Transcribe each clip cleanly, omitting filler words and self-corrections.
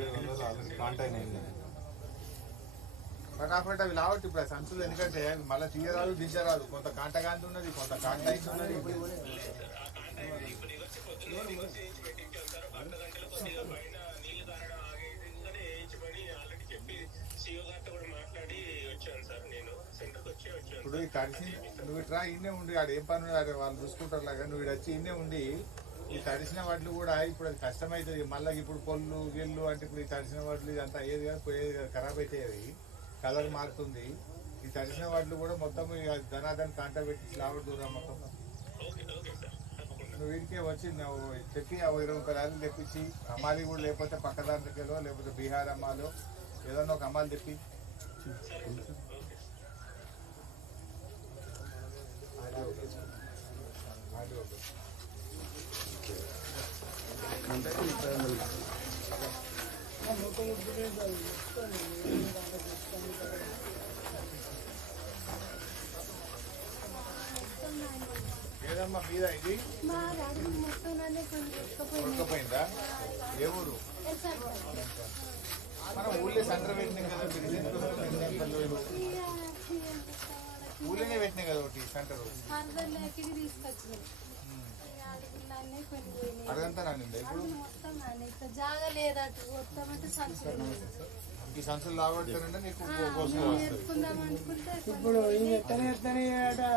1700 already contact అయింది. ఫటాఫట్ అవి రావట్టు ఇప్పుడు సంచులు, ఎందుకంటే మళ్ళీ తీయరాదు దించరాదు, కొంత కాంటగాంతి ఉన్నది, కొంత కాంటాక్ట్ ఉన్నది. ఇప్పుడు ఈ తడిసి నువ్వు ఇట్రా ఇన్నే ఉండి ఆడ ఏం పని అదే వాళ్ళు చూసుకుంటారు లాగా, నువ్వు ఇక్కడ వచ్చి ఇన్నే ఉండి ఈ తడిసిన వాటిలు కూడా ఇప్పుడు అది కష్టమవుతుంది. మళ్ళీ ఇప్పుడు పొల్లు గిల్లు అంటే ఇప్పుడు ఈ తడిసిన వాటిలు ఇదంతా అయ్యేది కానీ పోయేది కదా, ఖరాబ్ అవుతాయి, అవి కలర్ మారుతుంది. ఈ తడిసిన వాటిలు కూడా మొత్తం ధనాధన కాంట పెట్టి లావట్ దూరం మొత్తం నువ్వు వీడికే వచ్చి నువ్వు చెప్పి 20 రూపాయలు తెప్పించి అమ్మాలి కూడా, లేకపోతే పక్కదాంట్లో లేకపోతే బీహార్ అమ్మాలో ఏదన్నా ఒక అమ్మాలి తెప్పి ఏదమ్మా మీద ఇది ఉడకపోయిందా? ఏ ఊరు? మన ఊళ్ళో సంక్ర పెట్టినాం కదా, ఊళ్ళోనే పెట్టినాయి కదా ఒకటి సెంటర్. అదంతా నానిందా ఇప్పుడు? ఈ సంచులు లాగొడతానంటే నీకు ఇప్పుడు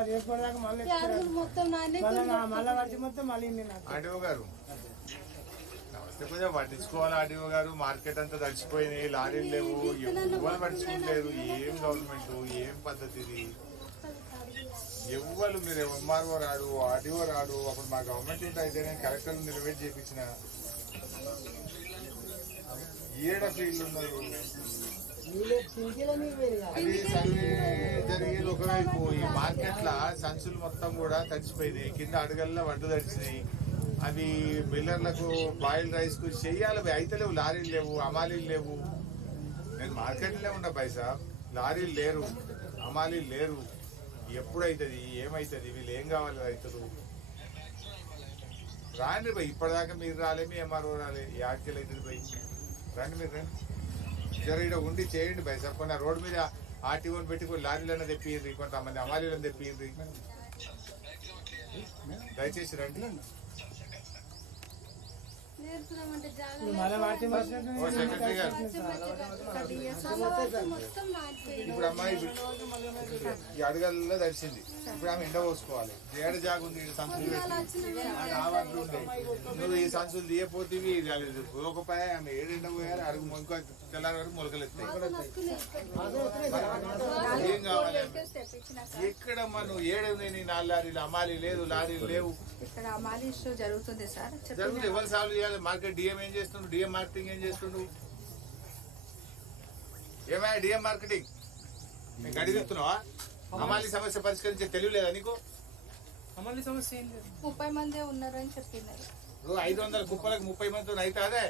రేపటిదాకా మళ్ళీ వచ్చి మొత్తం మళ్ళీ ఆర్డీఓ గారు నమస్తే. కొంచెం పట్టించుకోవాలి ఆర్డీఓ గారు. మార్కెట్ అంతా తడిచిపోయినాయి, లారీలు లేవు, ఎవ్వరు పట్టించుకోలేరు. ఏం గవర్నమెంట్, ఏం పద్ధతి ఇది? ఎవ్వరు మీరు ఎంఆర్ఓ రాడు, ఆర్డీఓ రాడు. అప్పుడు మా గవర్నమెంట్ ఉంటే అయితే నేను కలెక్టర్ నిలబెట్టి చేయించిన ఏడ ఫీల్డ్ ఉన్నారు. అది సర్వే జరిగేది ఒకవైపు. ఈ మార్కెట్ లా సంచులు మొత్తం కూడా తడిచిపోయినాయి, కింద అడుగల్లో వడ్డు తడిచినాయి. అవి బిల్లర్లకు బాయిల్డ్ రైస్ కు చెయ్యాలి, అయితే లేవు, లారీలు లేవు, అమాలీలు లేవు. నేను మార్కెట్లే ఉన్నా పైసా, లారీలు లేరు, అమాలీలు లేరు. ఎప్పుడైతుంది, ఏమైతుంది, వీళ్ళు ఏం కావాలి రైతులు? రాండి పోయి, ఇప్పటిదాకా మీరు రాలే, మీ ఎంఆర్ఓ రాలే, యాడ్కెళ్ళి అవుతుంది పోయి. రండి మీరు, రండి జర ఇక్కడ ఉండి చేయండి భయ. చెప్పండి రోడ్డు మీద ఆర్టీఓని పెట్టి కొన్ని లారీలన్నా తెప్పియండి, కొంతమంది అమాలీలను తెప్పియండి. దయచేసి రండి. ఇప్పుడు అమ్మాయి ఈ అడుగల్లో దర్శింది, ఇప్పుడు ఆమె ఎండ పోసుకోవాలి. ఏడ జాగు ఉంది, సంచులు పెట్టి ఉంటాయి. నువ్వు ఈ సంచులు తీయపోతే పోకపోయా ఆమె ఏడెండ పోయాలి, అడుగు ఇంకో తెల్లారి వరకు మొలకలు ఎత్తాయి. ఏం కావాలి? ఎక్కడమ్మా నువ్వు ఏడుంది? నీ 4 లారీలు, అమాలి లేదు, లారీలు లేవు. జరుగుతుంది సార్, జరుగుతుంది. ఎవరు సాల్వ్ చేయాలి? మార్కెట్ డిఎం ఏం చేస్తుండు? డిఎం మార్కెటింగ్ ఏం చేస్తుండు? ఏమైనా డిఎం మార్కెటింగ్ నీకు అడిగిస్తున్నావా? అమాలి సమస్య పరిష్కరించే తెలియలేదా నీకు? అమలు సమస్య 30 మంది ఉన్నారు అని చెప్తున్నారు. 500 కుప్పలకు 30 మందితో అయితే అదే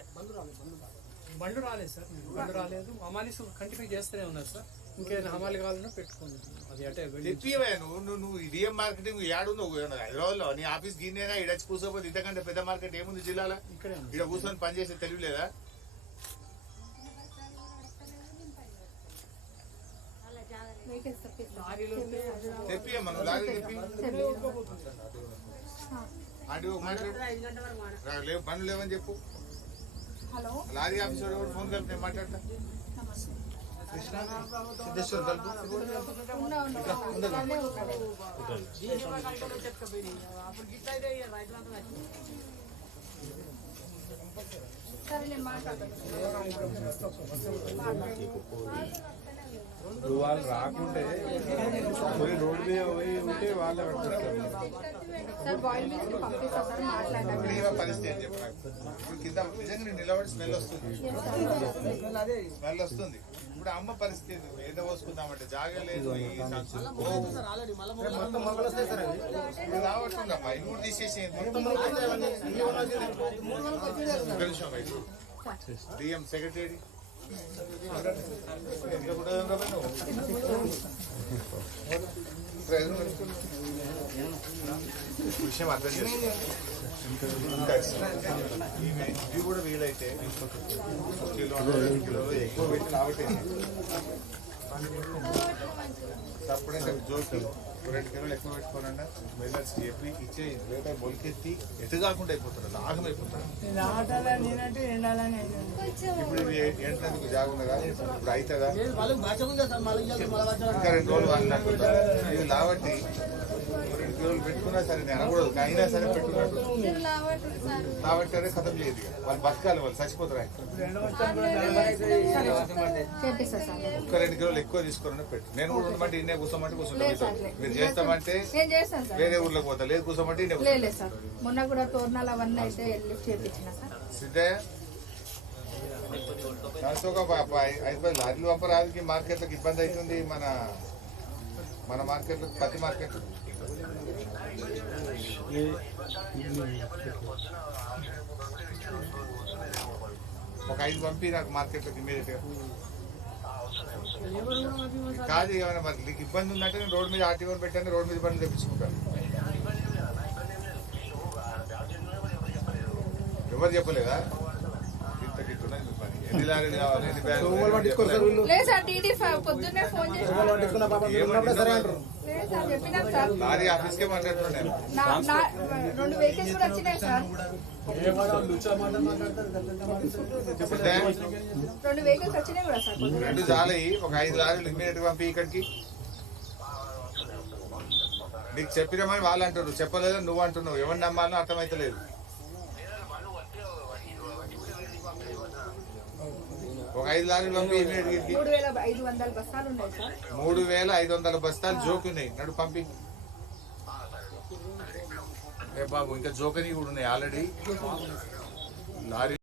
బండ్లు రాలేదు సార్, బండ్లు రాలేదు. అమాలీస్ కంటిన్యూ చేస్తూనే ఉన్నారు సార్. ఇంకేదైనా అమాలి కావాలన్నా పెట్టుకోండి. అది అంటే తెప్పివే. నువ్వు డిఎం మార్కెటింగ్ ఏడుందో హైదరాబాద్ లో నీ ఆఫీస్ గిన్నెగా ఇడచ్చి కూర్చోపోతే ఇంతకంటే పెద్ద మార్కెట్ ఏముంది జిల్లాలో? ఇక్కడ కూర్చొని పనిచేసే తెలియలేదా? తెప్పియమ్మా, నువ్వు లారీ తెప్పి. ఆడియో మాట్లాడు, లేవు పనులు లేవని చెప్పు. లారీ ఆఫీసర్ ఫోన్ కలిపి నేను మాట్లాడతా. కృష్ణ సిద్ధేశ్వర్ కలుపు. ఇప్పుడు వాళ్ళు రాకుంటే రోడ్డు మీద పోయి ఉంటే వాళ్ళే పరిస్థితి అని చెప్పాను. ఇప్పుడు కింద నిజంగా నిలబడి స్మెల్ వస్తుంది, స్మెల్ వస్తుంది. ఇప్పుడు అమ్మ పరిస్థితి ఏదో పోసుకుందామంటే జాగా లేదు. రావట్టుండమ్మా, ఇవి కూడా తీసేసేయండి. డిఎం సెక్రటరీ విషయం అర్థం చేసుకో. ఇంకా ఇవి కూడా వీలైతే కిలో 2 కిలోలు ఎక్కువ పెట్టి లావటే తప్పుడైతే జోకి 2 కిలోలు ఎక్కువ పెట్టుకోనండి మిల్లర్స్ చెప్పి ఇచ్చే రేట మొలికెత్తి ఎటు కాకుండా అయిపోతారు లాగం అయిపోతారు. ఇప్పుడు ఇది ఎంట్రెందుకు జాగుంది కానీ ఇప్పుడు అవుతుందా ఇంకా 2 రోజులు వాళ్ళంటున్నారు ఇది లావట్టి 2 కిలోలు పెట్టుకున్నా సరే నేను అనకూడదు అయినా సరే పెట్టుకున్నట్టు కాబట్టి అదే కథం లేదు ఇక. వాళ్ళు బతకాలి వాళ్ళు చచ్చిపోతారు చేపిస్తా సార్. ఒక్క 2 కిలోలు ఎక్కువ తీసుకోవాలని పెట్టు. నేను కూడా ఉండమంటే ఇన్నే కూర్చోమంటే కూర్చుంటాను మీరు చేస్తామంటే నేను చేస్తాను సార్. వేరే ఊర్లోకి పోతా లేదు కూర్చోమంటే ఇన్నే లేదు సార్, మొన్న కూడా తోరణాలు అవన్నీ అయితే వెళ్ళి చేపించిన సార్. సిద్ధయ్య దాంతో ఒక 5 లారీలు పంపరాదికి మార్కెట్లకు ఇబ్బంది అవుతుంది. మన మార్కెట్లకు పత్తి మార్కెట్ ఒక 5 పంపి నాకు మార్కెట్లోకి ఇమీడియట్ గా కాదు. ఏమైనా మరి నీకు ఇబ్బంది ఉందంటే నేను రోడ్ మీద ఆర్టీఓ పెట్టాను, రోడ్ మీద బండ్లు తెప్పించుకుంటాను. ఎవరు చెప్పలేదా ఇంత గిట్టున్నది మీ పని ఎన్ని లారీలు కావాలి ఎన్ని బ్యాగులు లేదు సార్, టీడీ పొద్దున్నే ఫోన్ చేసి లేదు సార్ చెప్పినాం సార్. లారీ ఆఫీస్కే మాట్లాడుతున్నాను నేను. 2 వెహికల్స్ కూడా వచ్చినాయి సార్. 2 వెహికల్స్ వచ్చినాయి కూడా సార్. 2 చాలు ఒక 5 లారీలు ఇమ్మీడియట్ గా పంపి ఇక్కడికి. నీకు చెప్పినామని వాళ్ళు అంటారు, చెప్పలేదు నువ్వు అంటున్నావు. ఎవరిని నమ్మాలో అర్థమైతలేదు. ఒక 5 లారీలు పంపి ఇమ్మీడియట్ 3,500 బస్తాలు ఉన్నాయి సార్. 3,500 బస్తాలు జోకున్నాయి నడు పంపి. ఏ బాబు ఇంకా జోకని కూడా ఉన్నాయి ఆల్రెడీ లారీ